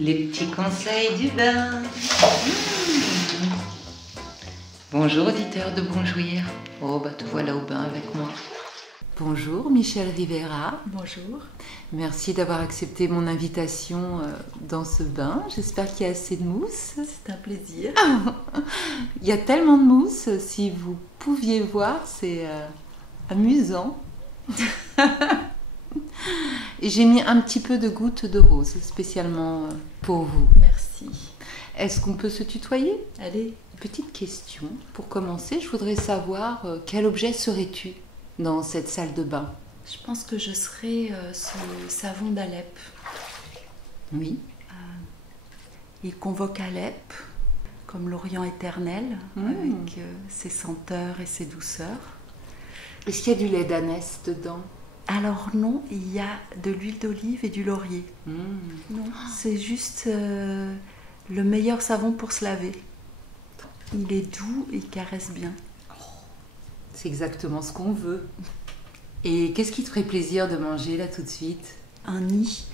Les petits conseils du bain. Bonjour auditeurs de Bonjouir. Oh bah te voilà au bain avec moi. Bonjour Michel Rivera. Bonjour. Merci d'avoir accepté mon invitation dans ce bain. J'espère qu'il y a assez de mousse. C'est un plaisir. Il y a tellement de mousse, si vous pouviez voir, c'est amusant. Et j'ai mis un petit peu de gouttes de rose, spécialement pour vous. Merci. Est-ce qu'on peut se tutoyer? Allez. Petite question, pour commencer, je voudrais savoir quel objet serais-tu dans cette salle de bain? Je pense que je serai ce savon d'Alep. Oui. Il convoque Alep, comme l'Orient éternel, avec ses senteurs et ses douceurs. Est-ce qu'il y a du lait d'ânesse dedans? Alors non, il y a de l'huile d'olive et du laurier. Non, c'est juste le meilleur savon pour se laver. Il est doux et il caresse bien. C'est exactement ce qu'on veut. Et qu'est-ce qui te ferait plaisir de manger là tout de suite? Un nid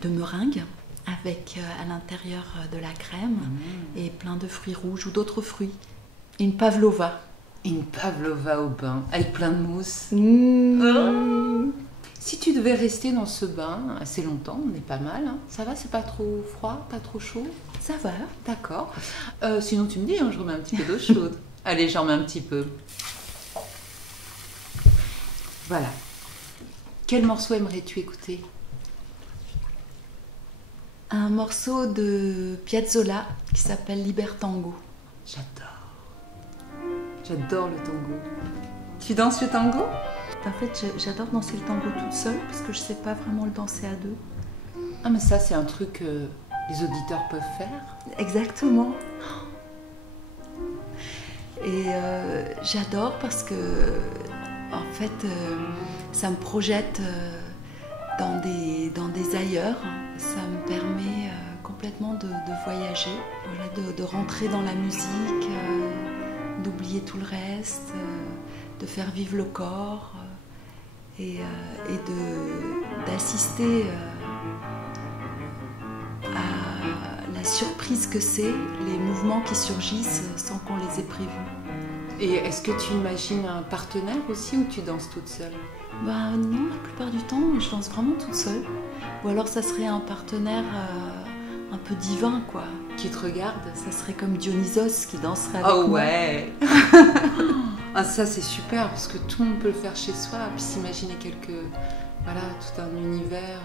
de meringue avec à l'intérieur de la crème et plein de fruits rouges ou d'autres fruits. Une pavlova. Une pavlova au bain, avec plein de mousse. Si tu devais rester dans ce bain assez longtemps, on est pas mal, hein. Ça va, c'est pas trop froid, pas trop chaud? Ça va. D'accord. Sinon tu me dis, hein, je remets un petit peu d'eau chaude. Allez, j'en mets un petit peu. Voilà. Quel morceau aimerais-tu écouter? Un morceau de Piazzolla qui s'appelle Libertango. J'adore. J'adore le tango. Tu danses le tango? En fait, j'adore danser le tango toute seule parce que je sais pas vraiment le danser à deux. Ah mais ça, c'est un truc que les auditeurs peuvent faire. Exactement. Et j'adore parce que, en fait, ça me projette dans des ailleurs. Ça me permet complètement de voyager, voilà, de rentrer dans la musique, d'oublier tout le reste, de faire vivre le corps et d'assister à la surprise que c'est, les mouvements qui surgissent sans qu'on les ait prévus. Et est-ce que tu imagines un partenaire aussi ou tu danses toute seule? Bah non, la plupart du temps, je danse vraiment toute seule. Ou alors ça serait un partenaire un peu divin, quoi. Qui te regarde? Ça serait comme Dionysos qui danserait avec moi. Oh ouais. Ah ça c'est super parce que tout le monde peut le faire chez soi, puis s'imaginer voilà, tout un univers.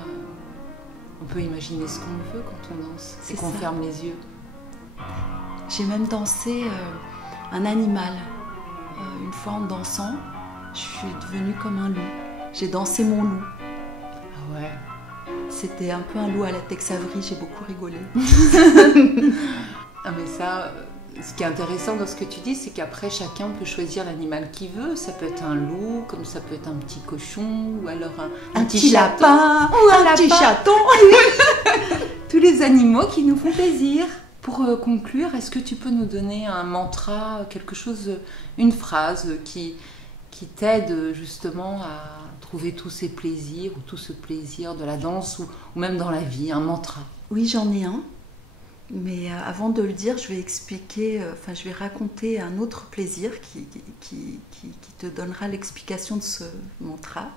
On peut imaginer ce qu'on veut quand on danse, c'est qu'on ferme les yeux. J'ai même dansé un animal. Une fois en dansant, je suis devenue comme un loup. J'ai dansé mon loup. Ah ouais. C'était un peu un loup à la Tex Avery, j'ai beaucoup rigolé. Ah mais ça, ce qui est intéressant dans ce que tu dis, c'est qu'après chacun peut choisir l'animal qu'il veut. Ça peut être un loup, comme ça peut être un petit cochon, ou alors un petit lapin, ou un petit chaton. Tous les animaux qui nous font plaisir. Pour conclure, est-ce que tu peux nous donner un mantra, quelque chose, une phrase qui t'aide justement à trouver tous ces plaisirs, ou tout ce plaisir de la danse, ou même dans la vie, un mantra? Oui, j'en ai un. Mais avant de le dire, je vais expliquer, je vais raconter un autre plaisir qui te donnera l'explication de ce mantra.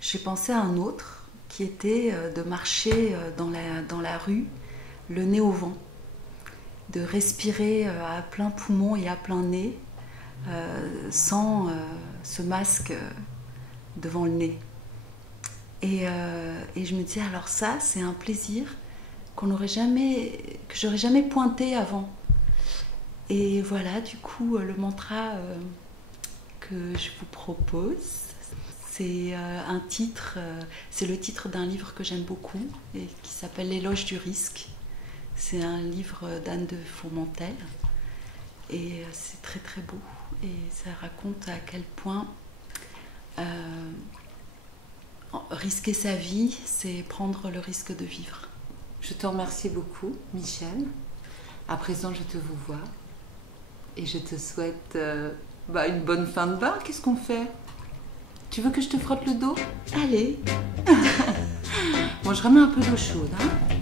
J'ai pensé à un autre qui était de marcher dans la rue, le nez au vent, de respirer à plein poumon et à plein nez, sans ce masque devant le nez. Et je me dis, alors ça, c'est un plaisir que j'aurais jamais pointé avant. Et voilà, du coup, le mantra que je vous propose, c'est c'est le titre d'un livre que j'aime beaucoup et qui s'appelle L'éloge du risque. C'est un livre d'Anne de Fourmentel et c'est très très beau et ça raconte à quel point risquer sa vie, c'est prendre le risque de vivre. Je te remercie beaucoup, Michel. À présent, je te vous vois et je te souhaite une bonne fin de bain. Qu'est-ce qu'on fait? Tu veux que je te frotte le dos? Allez. Bon, je remets un peu d'eau chaude, hein.